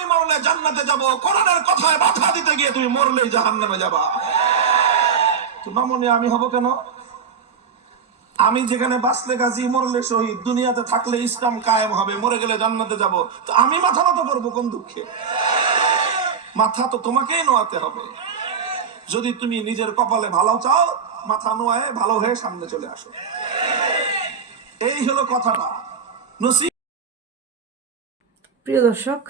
তুমি মরলে জান্নাতে যাব, কোরআনের কথায় বাধা দিতে গিয়ে তুমি মরলেই জাহান্নামে যাবা। তো মামনি, আমি হব কেন? আমি যেখানে বাঁচলে গাজী, মরলে শহীদ। দুনিয়াতে থাকলে ইসলাম কায়েম হবে, মরে গেলে জান্নাতে যাব। তো আমি মাথা নত করব কোন দুঃখে? মাথা তো তোমাকেই নোয়াতে হবে। যদি তুমি নিজের কপালে ভালো চাও, মাথা নোয়ায় ভালো হয়ে সামনে চলে আসো। এই হলো কথাটা। নসিব প্রিয় দর্শক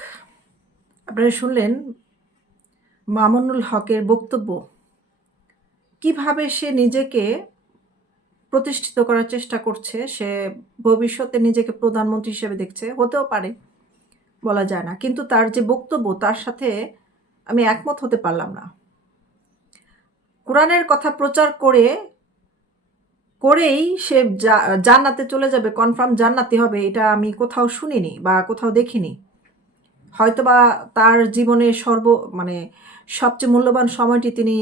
আপনারা শুনলেন মামুনুল হকের বক্তব্য। কীভাবে সে নিজেকে প্রতিষ্ঠিত করার চেষ্টা করছে, সে ভবিষ্যতে নিজেকে প্রধানমন্ত্রী হিসেবে দেখছে, হতেও পারে, বলা যায় না। কিন্তু তার যে বক্তব্য, তার সাথে আমি একমত হতে পারলাম না। কোরআনের কথা প্রচার করে, করেই সে জান্নাতে চলে যাবে, কনফার্ম জান্নাতি হবে, এটা আমি কোথাও শুনিনি বা কোথাও দেখিনি। হয়তোবা তার জীবনে সর্ব মানে সবচেয়ে মূল্যবান সময়টি তিনি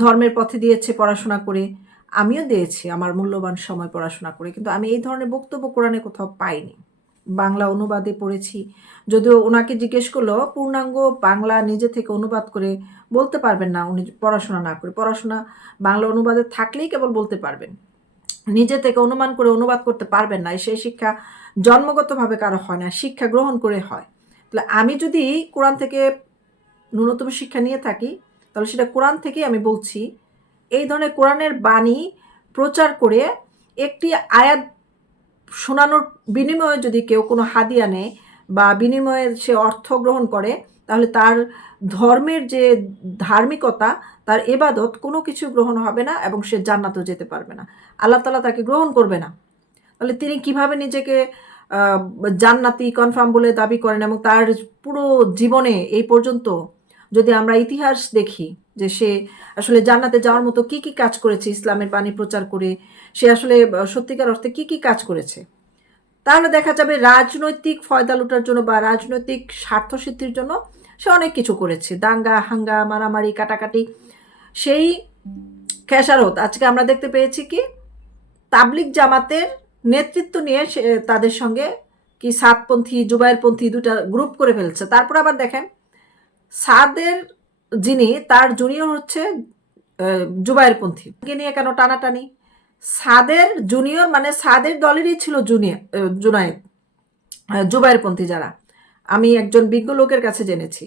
ধর্মের পথে দিয়েছে পড়াশোনা করে। আমিও দিয়েছি আমার মূল্যবান সময় পড়াশোনা করে, কিন্তু আমি এই ধরনের বক্তব্য কোরআনে কোথাও পাইনি। বাংলা অনুবাদে পড়েছি। যদিও ওনাকে জিজ্ঞেস করল পূর্ণাঙ্গ বাংলা নিজে থেকে অনুবাদ করে বলতে পারবেন না উনি পড়াশোনা না করে। পড়াশোনা বাংলা অনুবাদে থাকলেই কেবল বলতে পারবেন। নিজে থেকে অনুমান করে অনুবাদ করতে পারবেন না, সেই শিক্ষা জন্মগতভাবে কারও হয় না, শিক্ষা গ্রহণ করে হয়। তাহলে আমি যদি কোরআন থেকে ন্যূনতম শিক্ষা নিয়ে থাকি, তাহলে সেটা কোরআন থেকেই আমি বলছি, এই ধরনের কোরআনের বাণী প্রচার করে একটি আয়াত শোনানোর বিনিময়ে যদি কেউ কোনো হাদিয়া নেয় বা বিনিময়ে সে অর্থ গ্রহণ করে, তাহলে তার ধর্মের যে ধার্মিকতা, তার এবাদত কোনো কিছু গ্রহণ হবে না এবং সে জান্নাতও যেতে পারবে না। আল্লাহ তালা তাকে গ্রহণ করবে না। তাহলে তিনি কীভাবে নিজেকে জান্নাতি কনফার্ম বলে দাবি করেন এবং তার পুরো জীবনে এই পর্যন্ত যদি আমরা ইতিহাস দেখি যে সে আসলে জান্নাতে যাওয়ার মতো কি কি কাজ করেছে, ইসলামের বাণী প্রচার করে, সে আসলে সত্যিকার অর্থে কি কি কাজ করেছে, তাহলে দেখা যাবে রাজনৈতিক ফয়দা লুটার জন্য বা রাজনৈতিক স্বার্থ সিদ্ধির জন্য সে অনেক কিছু করেছে। দাঙ্গা হাঙ্গা মারামারি, কাটাকাটি। সেই খেসারত, আজকে আমরা দেখতে পেয়েছি কি তাবলিক জামাতের নেতৃত্ব নিয়ে সে, তাদের সঙ্গে কি সাতপন্থী, জুবাইরপন্থী দুটা গ্রুপ করে ফেলছে। তারপর আবার দেখেন, সাদের যিনি, তার জুনিয়র হচ্ছে জুবাইরপন্থী। নিয়ে কেন টানাটানি? সাদের জুনিয়র মানে সাদের দলেরই ছিল জুনিয়র জুনায়েদ জুবাইরপন্থী যারা। আমি একজন বিজ্ঞ লোকের কাছে জেনেছি।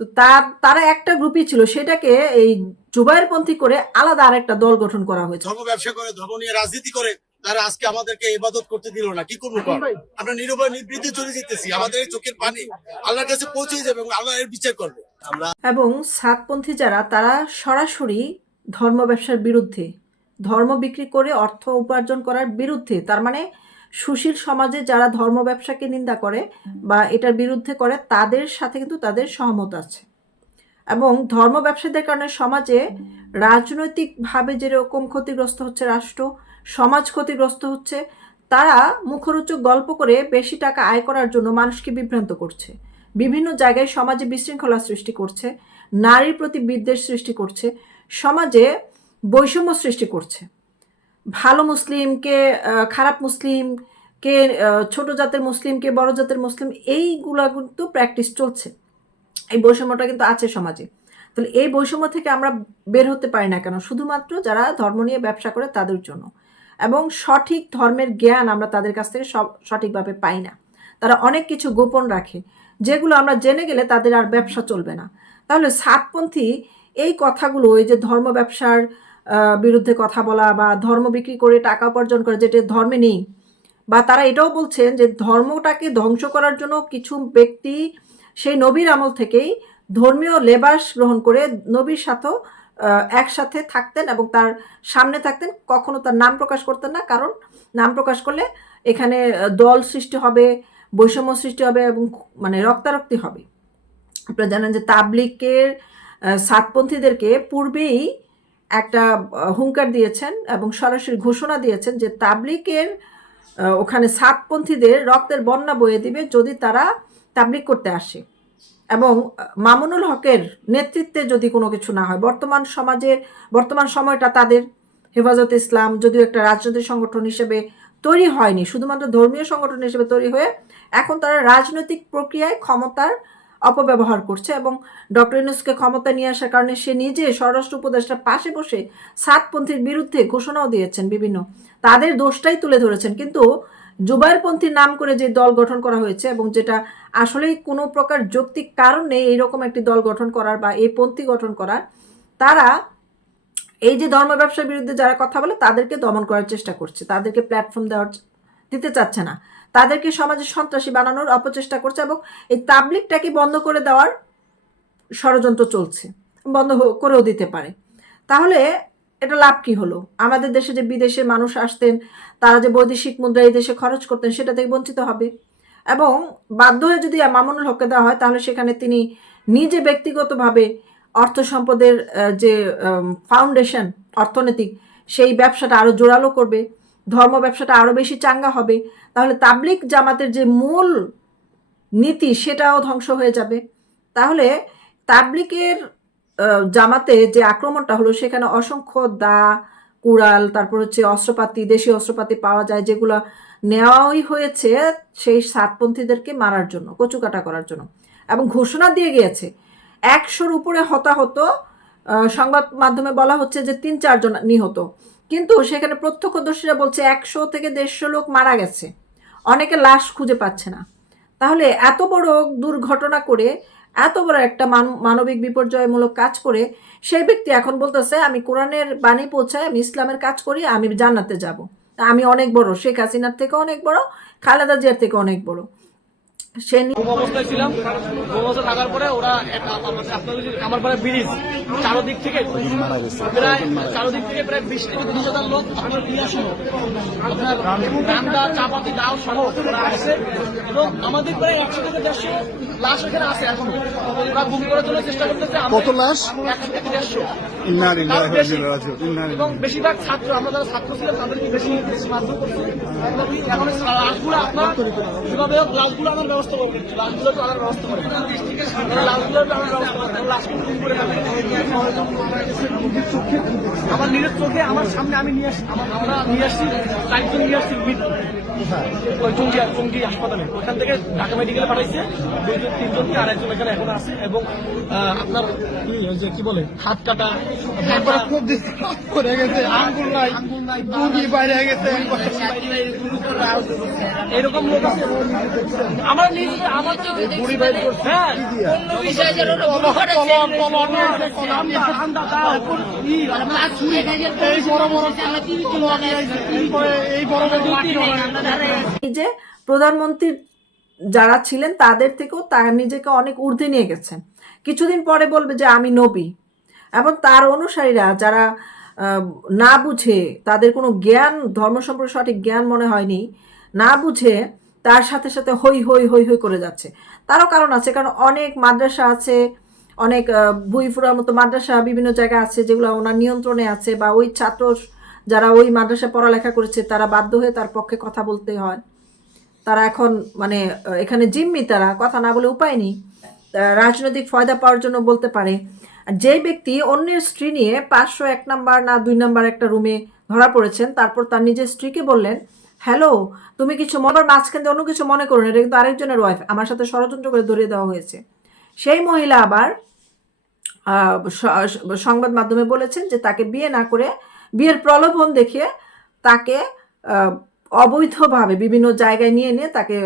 তো তার তারা একটা গ্রুপই ছিল সেটাকে এই জুবাইরপন্থী করে আলাদা আর একটা দল গঠন করা হয়েছে। ধর্ম ব্যবসা করে ধর্ম নিয়ে রাজনীতি করে তারা আজকে আমাদেরকে ইবাদত করতে দিল না। কি করব আমরা নিরুপায় নিবৃত্তি চলে যেতেছি আমাদের এই চোখের পানি আল্লাহর কাছে পৌঁছে যাবে এবং আল্লাহ এর বিচার করবে। আমরা এবং সাতপন্থী যারা তারা সরাসরি ধর্ম ব্যবসার বিরুদ্ধে ধর্ম বিক্রি করে অর্থ উপার্জন করার বিরুদ্ধে তার মানে সুশীল সমাজে যারা ধর্ম ব্যবসাকে নিন্দা করে বা এটার বিরুদ্ধে করে তাদের সাথে কিন্তু তাদের সহমত আছে। এবং ধর্ম ব্যবসাদের কারণে সমাজে রাজনৈতিকভাবে যেরকম ক্ষতিগ্রস্ত হচ্ছে রাষ্ট্র সমাজ ক্ষতিগ্রস্ত হচ্ছে তারা মুখরোচক গল্প করে বেশি টাকা আয় করার জন্য মানুষকে বিভ্রান্ত করছে। বিভিন্ন জায়গায় সমাজে বিশৃঙ্খলা সৃষ্টি করছে নারীর প্রতি বিদ্বেষ সৃষ্টি করছে সমাজে বৈষম্য সৃষ্টি করছে। ভালো মুসলিমকে খারাপ মুসলিমকে আহ, ছোট জাতের মুসলিমকে বড় জাতের মুসলিম এইগুলা কিন্তু প্র্যাকটিস চলছে। এই বৈষম্যটা কিন্তু আছে সমাজে। তাহলে এই বৈষম্য থেকে আমরা বের হতে পারি না কেন? শুধুমাত্র যারা ধর্ম নিয়ে ব্যবসা করে তাদের জন্য। এবং সঠিক ধর্মের জ্ঞান আমরা তাদের কাছ থেকে সব সঠিকভাবে পাই না। তারা অনেক কিছু গোপন রাখে। যেগুলো আমরা জেনে গেলে তাদের আর ব্যবসা চলবে না। তাহলে সাতপন্থী এই কথাগুলো এই যে ধর্ম ব্যবসার বিরুদ্ধে কথা বলা বা ধর্ম বিক্রি করে টাকা উপার্জন করা যেটা ধর্মে নেই। বা তারা এটাও বলছেন যে ধর্মটাকে ধ্বংস করার জন্য কিছু ব্যক্তি সেই নবীর আমল থেকেই ধর্মীয় লেবাস গ্রহণ করে নবীর সাথেও একসাথে থাকতেন এবং তার সামনে থাকতেন। কখনো তার নাম প্রকাশ করতেন না, কারণ নাম প্রকাশ করলে এখানে দল সৃষ্টি হবে, বৈষম্য সৃষ্টি হবে এবং মানে রক্তারক্তি হবে। আপনারা জানেন যে তাবলিকের সাতপন্থীদেরকে পূর্বেই একটা হুঙ্কার দিয়েছেন এবং সরাসরি ঘোষণা দিয়েছেন যে তাবলিকের ওখানে সাতপন্থীদের রক্তের বন্যা বয়ে দিবে যদি তারা তাবলিক করতে আসে। এবং মামুনুল হকের নেতৃত্বে যদি কোনো কিছু না হয়, বর্তমান সমাজে, বর্তমান সময়টা তাদের হেফাজত ইসলাম, যদিও একটা রাজনৈতিক সংগঠন হিসেবে তৈরি হয়নি, শুধুমাত্র ধর্মীয় সংগঠন হিসেবে তৈরি হয়ে এখন তারা রাজনৈতিক প্রক্রিয়ায় ক্ষমতার অপব্যবহার করছে এবং ডক্টর ইউনুসকে ক্ষমতা নিয়ে আসার কারণে সে নিজে স্বরাষ্ট্র উপদেষ্টার পাশে বসে সাতপন্থীর বিরুদ্ধে ঘোষণাও দিয়েছেন বিভিন্ন। তাদের দোষটাই তুলে ধরেছেন। কিন্তু জুবাইরপন্থীর নাম করে যে দল গঠন করা হয়েছে এবং যেটা আসলেই কোনো প্রকার যৌক্তিক কারণ নেই এইরকম একটি দল গঠন করার বা এই পন্থী গঠন করার, তারা এই যে ধর্ম ব্যবসার বিরুদ্ধে যারা কথা বলে তাদেরকে দমন করার চেষ্টা করছে। তাদেরকে প্ল্যাটফর্ম দেওয়ার দিতে চাচ্ছে না। তাদেরকে সমাজে সন্ত্রাসী বানানোর অপচেষ্টা করছে এবং এই তাবলিকটাকে বন্ধ করে দেওয়ার ষড়যন্ত্র চলছে, বন্ধ করেও দিতে পারে। তাহলে এটা লাভ কি হলো? আমাদের দেশে যে বিদেশে মানুষ আসতেন, তারা যে বৈদেশিক মুদ্রা এই দেশে খরচ করতেন, সেটা থেকে বঞ্চিত হবে। এবং বাধ্য হয়ে যদি মামুনুল হককে দেওয়া হয়, তাহলে সেখানে তিনি নিজে ব্যক্তিগতভাবে অর্থ সম্পদের যে ফাউন্ডেশন অর্থনৈতিক, সেই ব্যবসাটা আরও জোরালো করবে। ধর্ম ব্যবসাটা আরও বেশি চাঙ্গা হবে, তাহলে তাবলিক জামাতের যে মূল নীতি সেটাও ধ্বংস হয়ে যাবে। তাহলে তাবলিকের জামাতে যে আক্রমণটা হলো, সেখানে অসংখ্য দা, কুড়াল, তারপর হচ্ছে অস্ত্রপাতি, দেশি অস্ত্রপাতি পাওয়া যায়, যেগুলো নেওয়াই হয়েছে সেই সাতপন্থীদেরকে মারার জন্য, কচুকাটা করার জন্য। এবং ঘোষণা দিয়ে গিয়েছে, একশোর উপরে হতাহত সংবাদ মাধ্যমে বলা হচ্ছে যে তিন চারজন নিহত। কিন্তু সেখানে প্রত্যক্ষদর্শীরা বলছে একশো থেকে দেড়শো লোক মারা গেছে। অনেকে লাশ খুঁজে পাচ্ছে না। তাহলে এত বড় দুর্ঘটনা করে, এত বড় একটা মান- মানবিক বিপর্যয়মূলক কাজ করে, সেই ব্যক্তি এখন বলতেছে, আমি কোরআনের বাণী পৌঁছায়, আমি ইসলামের কাজ করি, আমি জান্নাতে যাব। আমি অনেক বড়, শেখ হাসিনার থেকে অনেক বড়, খালেদা জিয়ার থেকে অনেক বড়। সে অবস্থায় ছিলাম। থাকার পরে ওরা আমার- ব্রিজ চারোদিক থেকে প্রায় চারোদিক থেকে প্রায় বিশ থেকে তিরিশ হাজার লোক আপনার আপনার চাপাতি ডাল সহ ওরা আসে। এবং আমাদের প্রায় একশো থেকে দেড়শো লাশ এখানে আছে এখনও। ওরা গুম করার জন্য চেষ্টা করতেছে। কত লাশ? একশো থেকে দেড়শো। এবং বেশিরভাগ ছাত্র আমরা যারা ছাত্র ছিলাম তাদেরকে বেশি মারধর করছে। এখন লাশগুলো আপনার যেভাবে হোক লাশগুলো আনার ব্যবস্থা করবেন লাশগুলো তো আনার ব্যবস্থা করবেন আপনারা লাশগুলো তো আনার ব্যবস্থা করবেন লাশগুলো করে। আমার নিজের চোখে আমার সামনে আমি নিয়ে আসছি আমার- আমরা নিয়ে আসছি চারজন নিয়ে আসছি মৃত্যু ওই চুঙ্গি চুঙ্গি হাসপাতালে। ওখান থেকে ঢাকা মেডিকেলে পাঠাইছে। দুইজন তিনজন কি আরেকজন এখানে এখন আছে এবং আহ, আপনার যে কি বলে হাত কাটা খুব দিছে, পড়ে গেছে, আঙ্গুল নাই, মুরগি বাইরে গেছে। এই যে প্রধানমন্ত্রী যারা ছিলেন, তাদের থেকেও তার নিজেকে অনেক ঊর্ধ্বে নিয়ে গেছেন। কিছুদিন পরে বলবে যে, আমি নবী। এবং তার অনুসারীরা যারা না বুঝে তাদের কোনো জ্ঞান, ধর্ম সম্পর্কে সঠিক জ্ঞান মনে হয়নি, না বুঝে তার সাথে সাথে হই হই হই হই করে যাচ্ছে। তারও কারণ আছে, কারণ অনেক মাদ্রাসা আছে, অনেক ভুইফুরার মতো মাদ্রাসা বিভিন্ন জায়গায় আছে যেগুলো ওনার নিয়ন্ত্রণে আছে বা ওই ছাত্র যারা ওই মাদ্রাসায় পড়ালেখা করেছে, তারা বাধ্য হয়ে তার পক্ষে কথা বলতে হয়। তারা এখন মানে এখানে জিম্মি তারা, কথা না বলে উপায় নেই। রাজনৈতিক ফয়দা পাওয়ার জন্য বলতে পারে। যেই ব্যক্তি অন্যের স্ত্রী নিয়ে পাঁচশো এক নাম্বার না দুই নাম্বার একটা রুমে ধরা পড়েছেন, তারপর তার নিজের স্ত্রীকে বললেন, হ্যালো, তুমি কিছু মনে মাঝখান দিয়ে অন্য কিছু মনে করো না এটা কিন্তু আরেকজনের ওয়াইফ আমার সাথে ষড়যন্ত্র করে ধরিয়ে দেওয়া হয়েছে। সেই মহিলা আবার সংবাদ মাধ্যমে বলেছেন যে তাকে বিয়ে না করে বিয়ের প্রলোভন দেখিয়ে তাকে অবৈধভাবে বিভিন্ন জায়গায় নিয়ে নিয়ে তাকে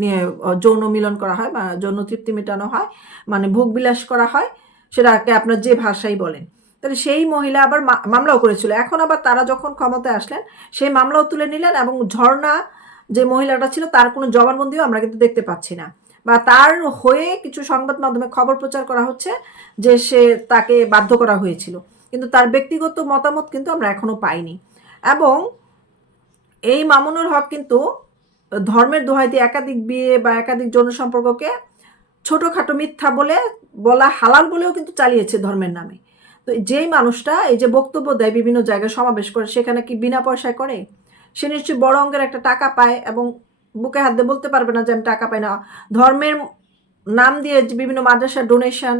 নিয়ে যৌন মিলন করা হয় বা যৌন তৃপ্তি মেটানো হয় মানে ভোগ বিলাস করা হয়, সেটাকে আপনার যে ভাষাই বলেন। তাহলে সেই মহিলা আবার মামলাও করেছিল। এখন আবার তারা যখন ক্ষমতায় আসলেন, সেই মামলাও তুলে নিলেন এবং ঝর্ণা যে মহিলাটা ছিল, তার কোনো জবানবন্দিও আমরা কিন্তু দেখতে পাচ্ছি না। বা তার হয়ে কিছু সংবাদ মাধ্যমে খবর প্রচার করা হচ্ছে যে সে তাকে বাধ্য করা হয়েছিল। কিন্তু তার ব্যক্তিগত মতামত কিন্তু আমরা এখনও পাইনি। এবং এই মামুনুর হক কিন্তু ধর্মের দোহাই দিয়ে একাধিক বিয়ে বা একাধিক যৌন সম্পর্ককে ছোটোখাটো মিথ্যা বলে বলা হালাল বলেও কিন্তু চালিয়েছে ধর্মের নামে। তো যেই মানুষটা, এই যে বক্তব্য দেয় বিভিন্ন জায়গায় সমাবেশ করে, সেখানে কি বিনা পয়সায় করে? সে নিশ্চয়ই বড় অঙ্কের একটা টাকা পায় এবং বুকে হাত দিয়ে বলতে পারবে না যে আমি টাকা পাই না। ধর্মের নাম দিয়ে বিভিন্ন মাদ্রাসার ডোনেশন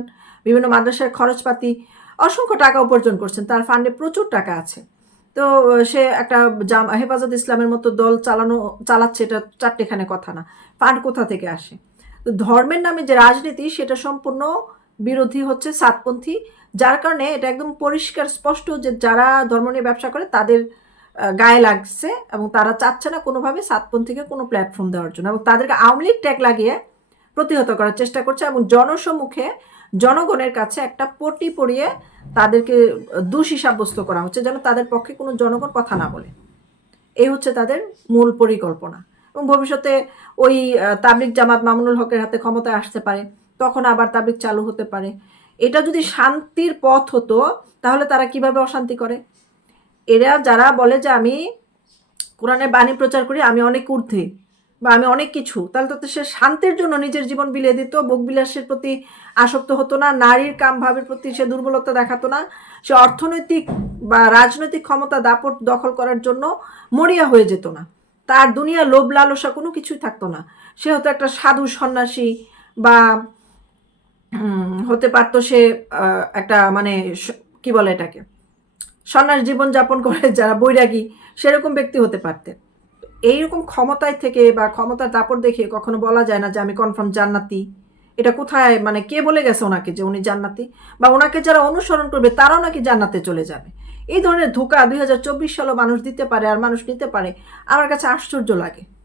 বিভিন্ন মাদ্রাসার খরচপাতি অসংখ্য টাকা উপার্জন করছেন, তার ফান্ডে প্রচুর টাকা আছে। তো সে একটা জাম, হেফাজত ইসলামের মতো দল চালানো, চালাচ্ছে, এটা চারটেখানে কথা না। ফান্ড কোথা থেকে আসে? তো ধর্মের নামে যে রাজনীতি, সেটা সম্পূর্ণ বিরোধী হচ্ছে সাতপন্থী, যার কারণে এটা একদম পরিষ্কার, স্পষ্ট যে যারা ধর্ম নিয়ে ব্যবসা করে, তাদের গায়ে লাগছে এবং তারা চাচ্ছে না কোনোভাবে সাতপন্থীকে কোনো প্ল্যাটফর্ম দেওয়ার জন্য এবং তাদেরকে আওয়ামী লীগ ট্যাগ লাগিয়ে প্রতিহত করার চেষ্টা করছে এবং জনসম্মুখে জনগণের কাছে একটা পটি পড়িয়ে তাদেরকে দোষী সাব্যস্ত করা হচ্ছে যেন তাদের পক্ষে কোনো জনগণ কথা না বলে। এই হচ্ছে তাদের মূল পরিকল্পনা। এবং ভবিষ্যতে ওই আহ, তাবলিগ জামাত মামুনুল হকের হাতে ক্ষমতায় আসতে পারে তখন আবার তাবলিগ চালু হতে পারে। এটা যদি শান্তির পথ হতো তাহলে তারা কীভাবে অশান্তি করে? এরা যারা বলে যে আমি কোরআনের বাণী প্রচার করি আমি অনেক ঊর্ধ্বে। বা আমি অনেক কিছু, তাহলে তো সে শান্তির জন্য নিজের জীবন বিলিয়ে দিত ভোগবিলাসের প্রতি আসক্ত হতো না, নারীর কাম ভাবের প্রতি সে দুর্বলতা দেখাতো না, সে অর্থনৈতিক বা রাজনৈতিক ক্ষমতা দাপট দখল করার জন্য মরিয়া হয়ে যেত না। তার দুনিয়া লোভ লালসা কোনো কিছুই থাকতো না। সে হতো একটা সাধু সন্ন্যাসী বা হতে পারতো সে একটা মানে কি বলে এটাকে? সন্ন্যাস জীবন যাপন করে যারা বৈরাগী, সেরকম ব্যক্তি হতে পারতেন। এইরকম ক্ষমতায় থেকে বা ক্ষমতার দাপট দেখে কখনো বলা যায় না যে আমি কনফার্ম জান্নাতি। এটা কোথায় মানে কে বলে গেছে ওনাকে যে উনি জান্নাতি? বা ওনাকে যারা অনুসরণ করবে, তারাও নাকি জান্নাতে চলে যাবে? এই ধরনের ধোকা দুই হাজার চব্বিশ সালও মানুষ দিতে পারে আর মানুষ নিতে পারে। আমার কাছে আশ্চর্য লাগে।